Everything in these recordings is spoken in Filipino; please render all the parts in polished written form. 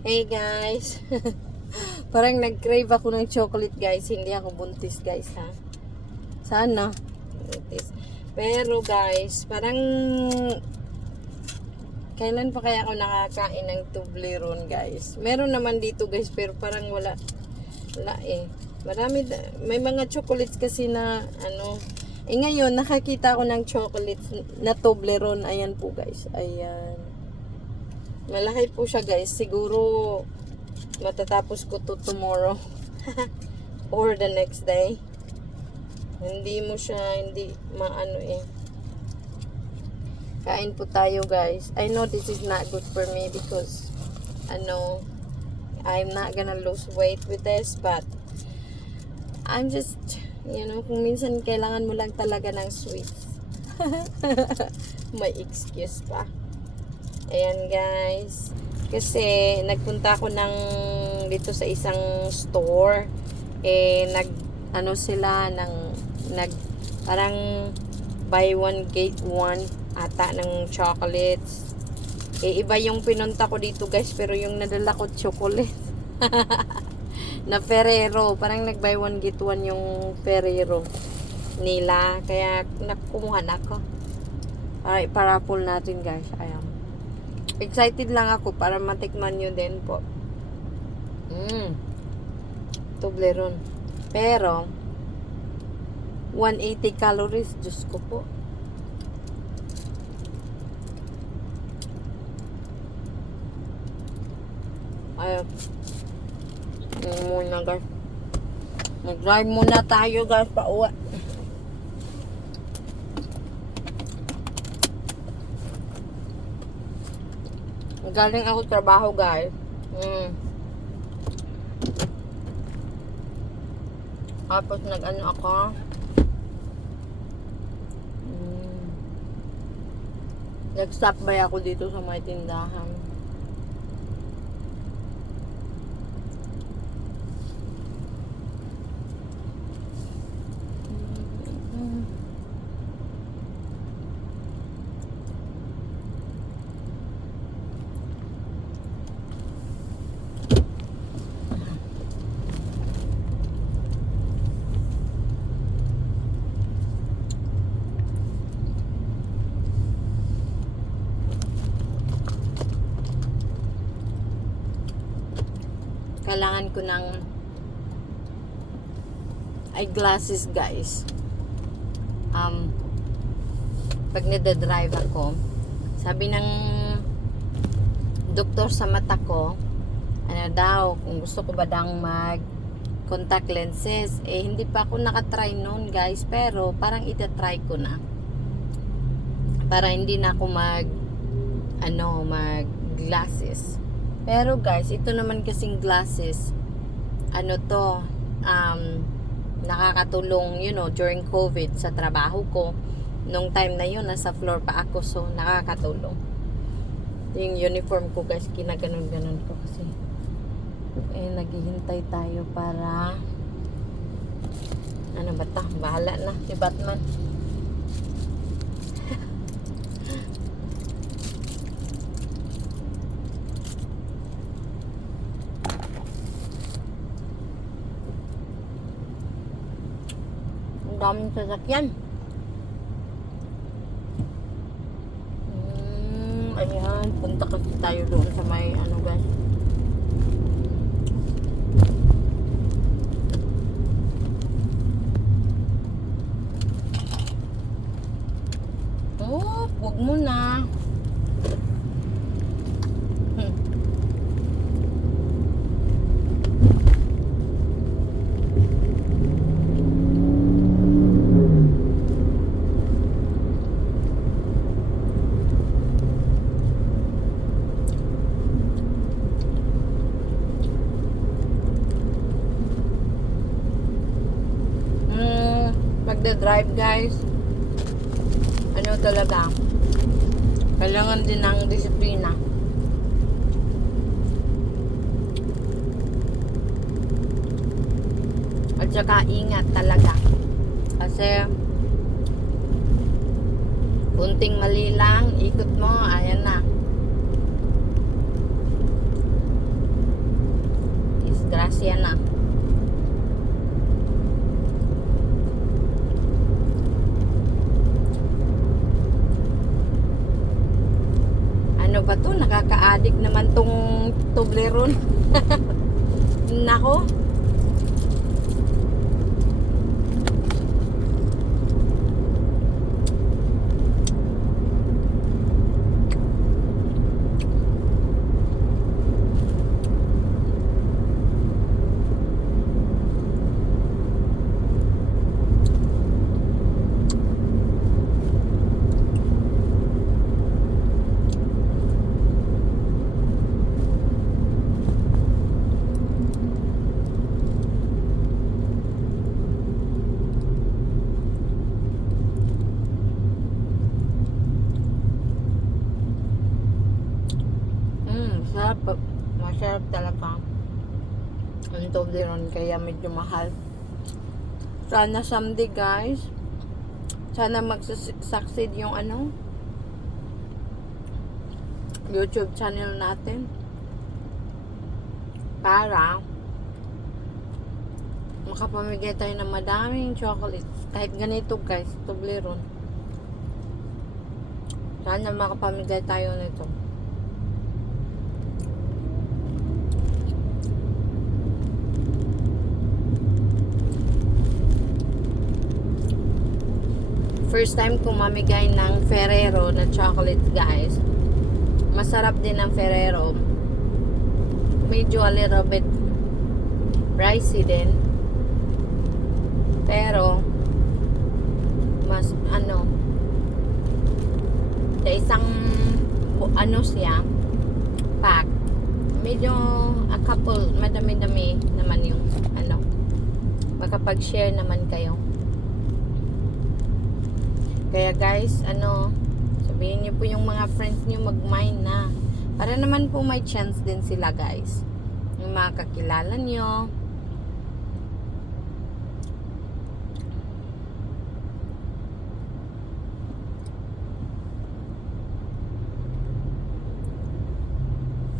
Hey guys, parang nag-crave ako ng chocolate guys. Hindi ako buntis guys ha. Sana buntis. Pero guys, parang kailan pa kaya ako nakakain ng Toblerone guys? Meron naman dito guys, pero parang wala eh. May mga chocolates kasi na ngayon nakakita ako ng chocolates na Toblerone. Ayan po guys, ayan. Malaki po siya guys. Siguro matatapos ko to tomorrow or the next day. Hindi maano eh. Kain po tayo guys. I know this is not good for me because I'm not gonna lose weight with this, but I'm just kung minsan kailangan mo lang talaga ng sweets. May excuse pa. Ayan guys. Kasi nagpunta ako dito sa isang store. Parang buy one get one ata ng chocolates. Iba yung pinunta ko dito guys, pero yung nadala ko chocolate. Na Ferrero. Parang nag buy one get one yung Ferrero nila. Kaya nakumuha na ako. Para pull natin guys. Ayan. Excited lang ako para matikman nyo din po. Toblerone. Pero 180 calories. Diyos ko po. Ayun. Yung muna guys. Nag-drive muna tayo guys. Pauwi. Galing ako trabaho guys. Tapos nag-ano ako. Nag-stop by ako dito sa may tindahan. Kailangan ko ng eyeglasses guys. Pag nade-drive ako, sabi ng doktor sa mata ko, kung gusto ko ba daw mag contact lenses. Hindi pa ako nakatry noon guys, pero parang itatry ko na. Para hindi na ako mag glasses. Pero guys, ito naman kasing glasses, nakakatulong, during COVID sa trabaho ko. Nung time na yun, nasa floor pa ako, so nakakatulong. Yung uniform ko guys, kinaganon-ganon ko kasi. Naghihintay tayo para, bahala na si Batman. Daming sasakyan. Ayan, punta kasi tayo doon sa may guys. Wag mo na. Magda-drive guys, talaga, kailangan din ng disiplina. At saka ingat talaga. Kasi kunting mali lang, ikot mo, ayan na. adik naman tong Toblerone. Nako. Masarap. Masarap talaga. Ang Toblerone kaya medyo mahal. Sana someday guys. Sana mag-succeed yung YouTube channel natin. Para makapamigay tayo ng madaming chocolates. Kahit ganito guys, Toblerone. Sana makapamigay tayo nito. First time kong mamigay ng Ferrero na chocolate guys. Masarap din ang Ferrero. Medyo a little bit pricey din. Pero mas sa isang siya pack. Medyo a couple, madami-dami naman yung makapag-share naman kayo. Kaya guys, sabihin niyo po yung mga friends niyo mag-mine na. Para naman po may chance din sila guys. Yung mga kakilala niyo.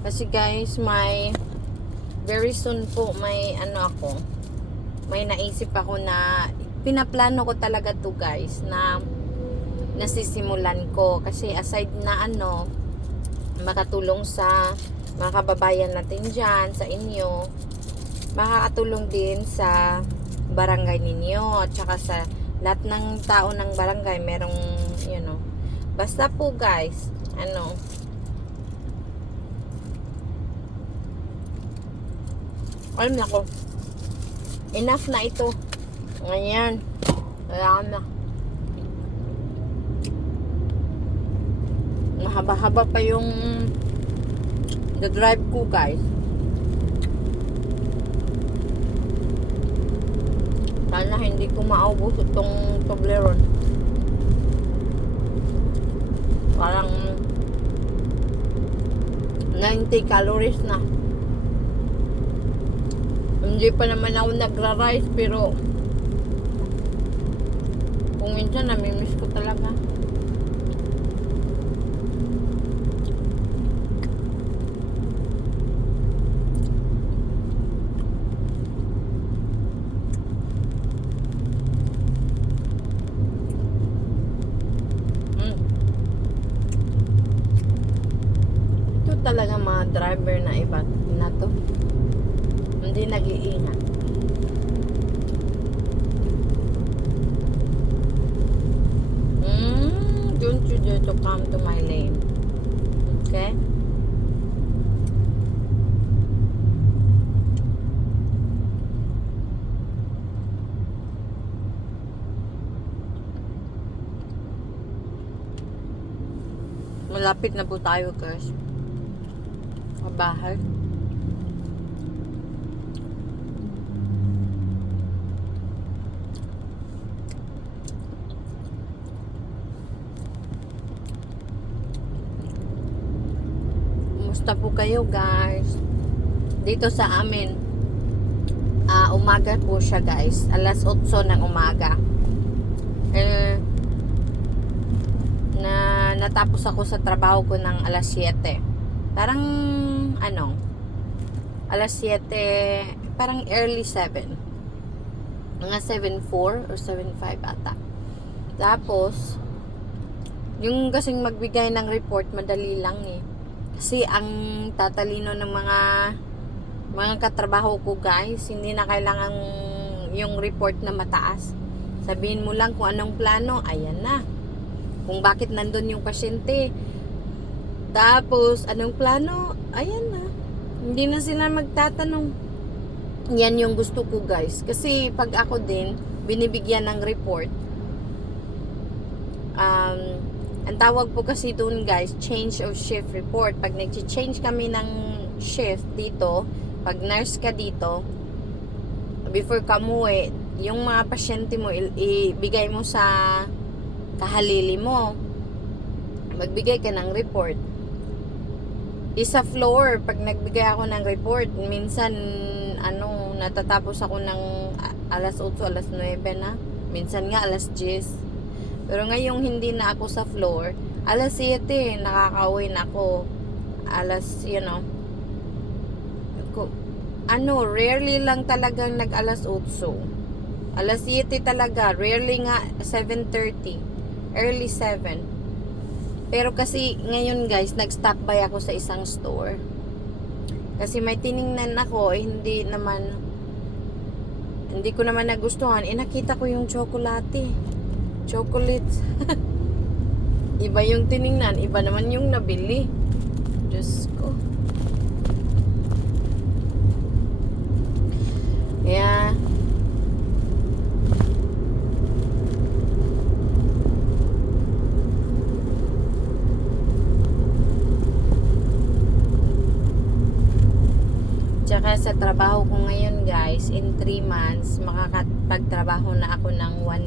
Kasi guys, very soon po may may naisip ako na pinaplano ko talaga to guys na nasisimulan ko kasi aside na makatulong sa mga kababayan natin dyan, sa inyo, makakatulong din sa barangay ninyo at saka sa lahat ng tao ng barangay. Merong basta po guys alam na ko, enough na ito ngayon, wala na. Mahaba-haba pa yung drive ko guys. Sana hindi ko maubos itong Toblerone. Parang 90 calories na. Hindi pa naman ako nagra-rice pero kung minsan namimiss ko talaga. Talaga mga driver na iba na to, hindi nag-iingat. Don't you dare to come to my lane, okay? Malapit na po tayo guys bahay. Kumusta po kayo guys? Dito sa amin umaga po siya guys, alas 8 ng umaga. Natapos ako sa trabaho ko ng alas 7. Parang alas 7, parang early 7, mga 7:04 or 7:05 ata. Tapos yung kasing magbigay ng report madali lang Kasi ang tatalino ng mga katrabaho ko guys, hindi na kailangan yung report na mataas. Sabihin mo lang kung anong plano, ayan na. Kung bakit nandun yung pasyente. Tapos, anong plano, ayan na. Hindi na sila magtatanong. Yan yung gusto ko guys. Kasi pag ako din, binibigyan ng report, ang tawag po kasi doon guys, change of shift report. Pag nag-change kami ng shift dito, pag nurse ka dito, before ka umuwi, yung mga pasyente mo, ibigay mo sa kahalili mo. Magbigay ka ng report. Isa floor, pag nagbigay ako ng report, minsan, natatapos ako ng alas 8, alas 9 na. Minsan nga alas 10. Pero ngayong hindi na ako sa floor, alas 7, nakakauwi na ako. Alas, rarely lang talagang nag-alas 8. Alas 7 talaga, rarely nga 7:30, early 7. Pero kasi ngayon guys, nag-stop by ako sa isang store. Kasi may tiningnan ako, hindi ko naman nagustuhan. Nakita ko yung chocolates. Iba yung tiningnan, iba naman yung nabili. Diyos ko. Kaya, tsaka sa trabaho ko ngayon guys, in 3 months, makakapagtrabaho na ako ng one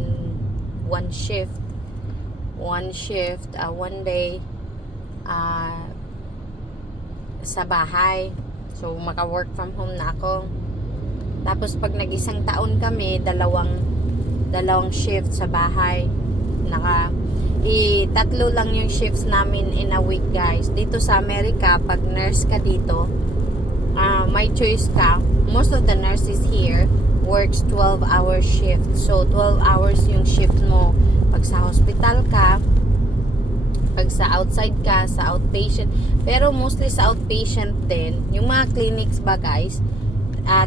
shift, one day sa bahay. So maka-work from home na ako. Tapos pag nag-isang taon kami, dalawang shift sa bahay. Tatlo lang yung shifts namin in a week guys. Dito sa Amerika, pag nurse ka dito, may choice ka. Most of the nurses here works 12-hour shift. So 12 hours yung shift mo pag sa hospital ka, pag sa outside ka, sa outpatient. Pero mostly sa outpatient din. Yung mga clinics ba guys,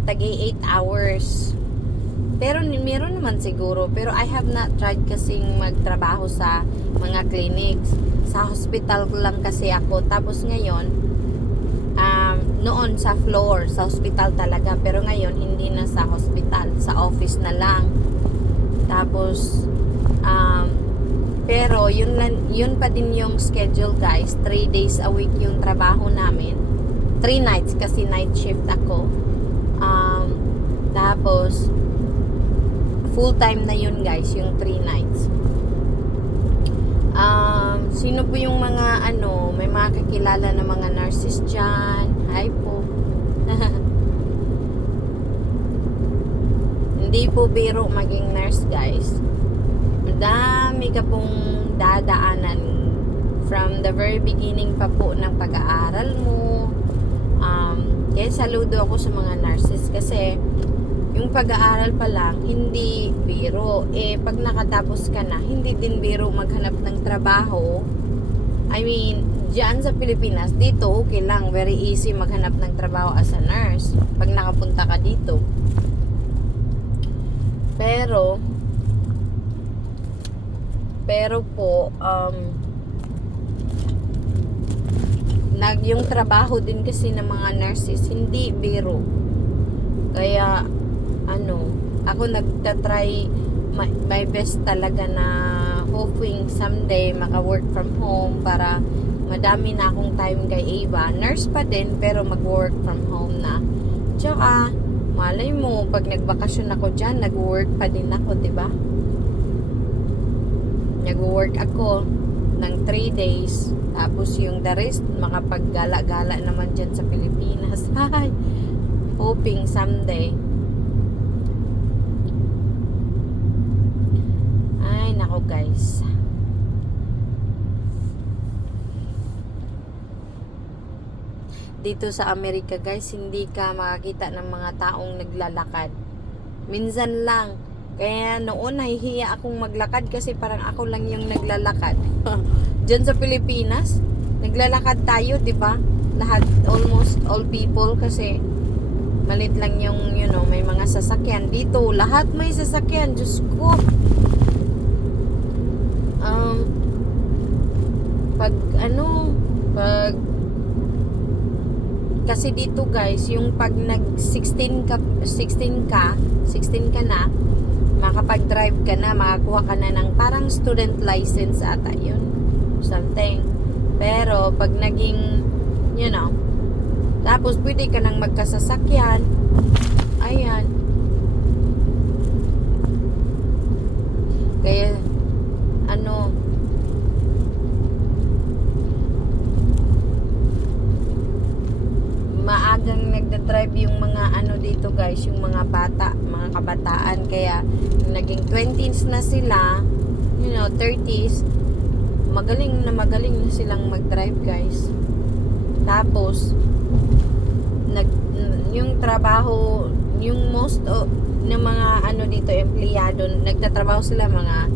tagi 8 hours. Pero meron naman siguro. Pero I have not tried kasing magtrabaho sa mga clinics. Sa hospital lang kasi ako. Tapos ngayon, noon sa floor, sa hospital talaga. Pero ngayon, hindi na sa hospital. Sa office na lang. Tapos, pero yun pa din yung schedule guys. 3 days a week yung trabaho namin. 3 nights kasi night shift ako. Tapos, full time na yun guys, yung 3 nights. Sino po yung mga may mga kakilala na mga nurses dyan? Hi po. Hindi po biro maging nurse guys. Madami ka pong dadaanan from the very beginning pa po ng pag-aaral mo. Kaya saludo ako sa mga nurses kasi yung pag-aaral pa lang, hindi biro. Pag nakatapos ka na, hindi din biro maghanap ng trabaho. I mean, dyan sa Pilipinas, dito okay lang. Very easy maghanap ng trabaho as a nurse. Pag nakapunta ka dito. Pero po, yung trabaho din kasi ng mga nurses, hindi biro. Kaya, ako nagtatry my best talaga na hoping someday maka-work from home para madami na akong time kay Ava. Nurse pa din, pero mag-work from home na. Tsaka, malay mo, pag nagbakasyon ako dyan, nag-work pa din ako, diba? Nag-work ako ng 3 days. Tapos yung the rest, makapaggala-gala naman dyan sa Pilipinas. Hoping someday. Ay, nako guys. Dito sa Amerika guys, hindi ka makakita ng mga taong naglalakad. Minsan lang. Kaya noon nahihiya akong maglakad kasi parang ako lang yung naglalakad. Diyan sa Pilipinas, naglalakad tayo, 'di ba? lahat, almost all people kasi malit lang yung, may mga sasakyan. Dito, lahat may sasakyan. Diyos ko. Pag kasi dito guys, yung pag nag 16 ka na, makapag-drive ka na, makakuha ka na ng parang student license ata yun. Something. Pero pag naging, tapos pwede ka nang magkasasakyan. Ayan. Kaya, maagang nagda-drive yung mga dito guys, yung mga bata, mga kabataan. Kaya naging 20s na sila, 30s, magaling na silang mag-drive guys. Tapos yung trabaho, yung most ng mga dito empleyado, nagtatrabaho sila mga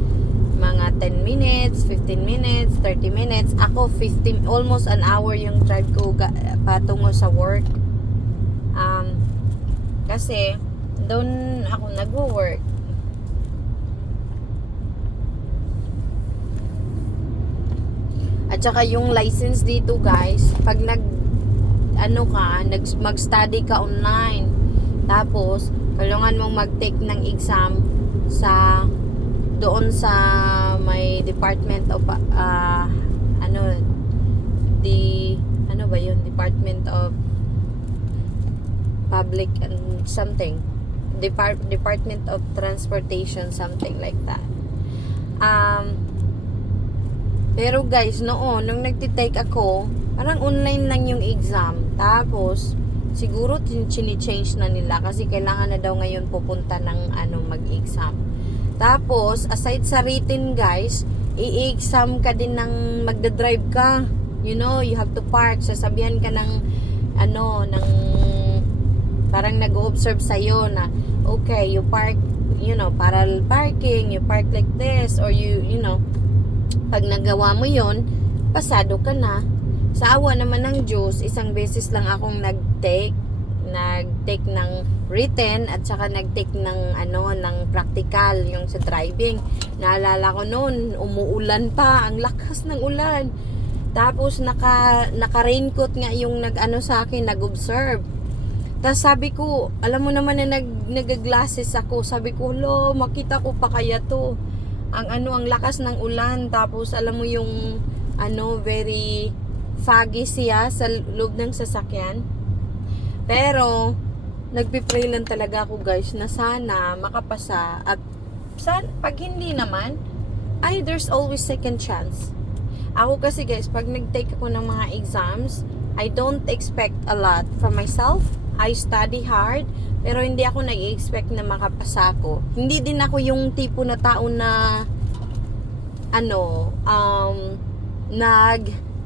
10 minutes, 15 minutes, 30 minutes. Ako 15, almost an hour yung drive ko patungo sa work. Kasi doon ako nagwo-work. At saka yung license dito guys, pag mag-study ka online, tapos kailangan mong mag-take ng exam doon sa may Department of Department of Public and something, Department of Transportation, something like that. Pero guys, nung nagtitake ako, parang online lang yung exam. Tapos siguro chini-change na nila kasi kailangan na daw ngayon pupunta ng mag-exam. Tapos aside sa written guys, i-exam ka din ng magda-drive ka. You have to park. Sasabihan ka ng parang nag-o-observe sa'yo na okay, you park, parallel parking, you park like this, or pag nagawa mo yon, pasado ka na. Sa awa naman ng Diyos, isang beses lang akong nag-take ng written at saka nag-take ng ng practical, yung sa driving. Naalala ko noon, umuulan pa, ang lakas ng ulan. Tapos naka-raincoat nga yung sa akin, nag-observe. Tapos sabi ko, alam mo naman na nag-glasses ako. Sabi ko, makita ko pa kaya to. Ang lakas ng ulan. Tapos alam mo yung very foggy siya sa loob ng sasakyan. Pero nagpipray lang talaga ako guys na sana makapasa. At pag hindi naman, there's always second chance. Ako kasi guys, pag nag-take ako ng mga exams, I don't expect a lot from myself. I study hard, pero hindi ako nag-expect na makapasa ako. Hindi din ako yung tipo na tao na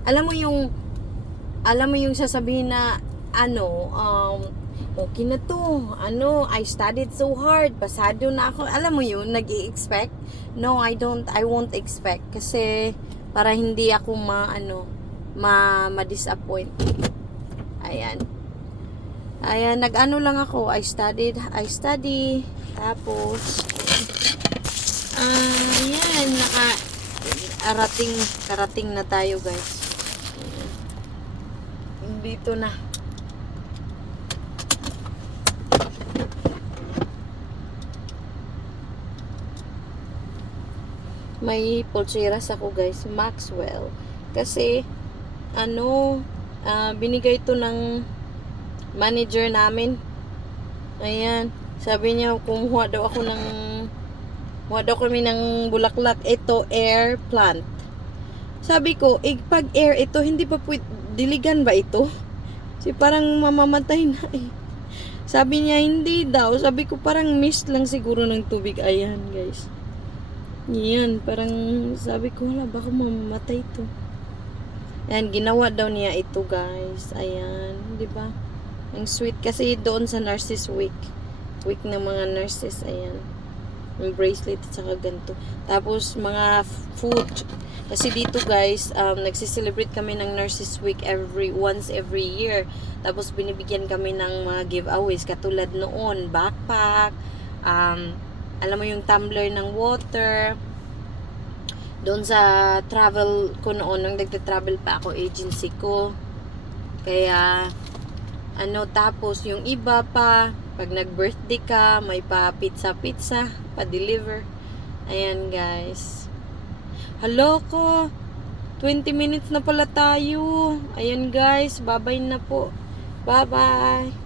alam mo yung sasabihin na okay na to, I studied so hard, pasado na ako. Alam mo yun, nag-i-expect. No, I won't expect kasi para hindi ako ma-disappoint. Ayan, lang ako. I study. Tapos ayan, karating na tayo guys. Dito na. May pulseras ako guys, Maxwell. Kasi binigay to ng manager namin. Ayan, sabi niya kumuha daw kami ng bulaklak. Ito air plant. Sabi ko, pag air ito, hindi pa diligan ba ito? Kasi parang mamamatay na eh. Sabi niya, hindi daw. Sabi ko, parang mist lang siguro ng tubig. Ayan guys. Yan, parang sabi ko, wala, baka mamamatay ito. Ayan, ginawa daw niya ito guys. Ayan, di ba? Ang sweet kasi doon sa nurses week ng mga nurses. Ayan. Yung bracelet at saka ganito. Tapos mga food. Kasi dito guys, nagsiselebrate kami ng Nurses Week once every year. Tapos binibigyan kami ng mga giveaways katulad noon, backpack, alam mo yung tumbler ng water. Doon sa travel ko noon, nung nagta-travel pa ako, agency ko. Kaya, tapos yung iba pa, pag nag-birthday ka, may pa pizza, pa-deliver. Ayan, guys. Hello ko. 20 minutes na pala tayo. Ayan, guys. Bye-bye na po. Bye-bye.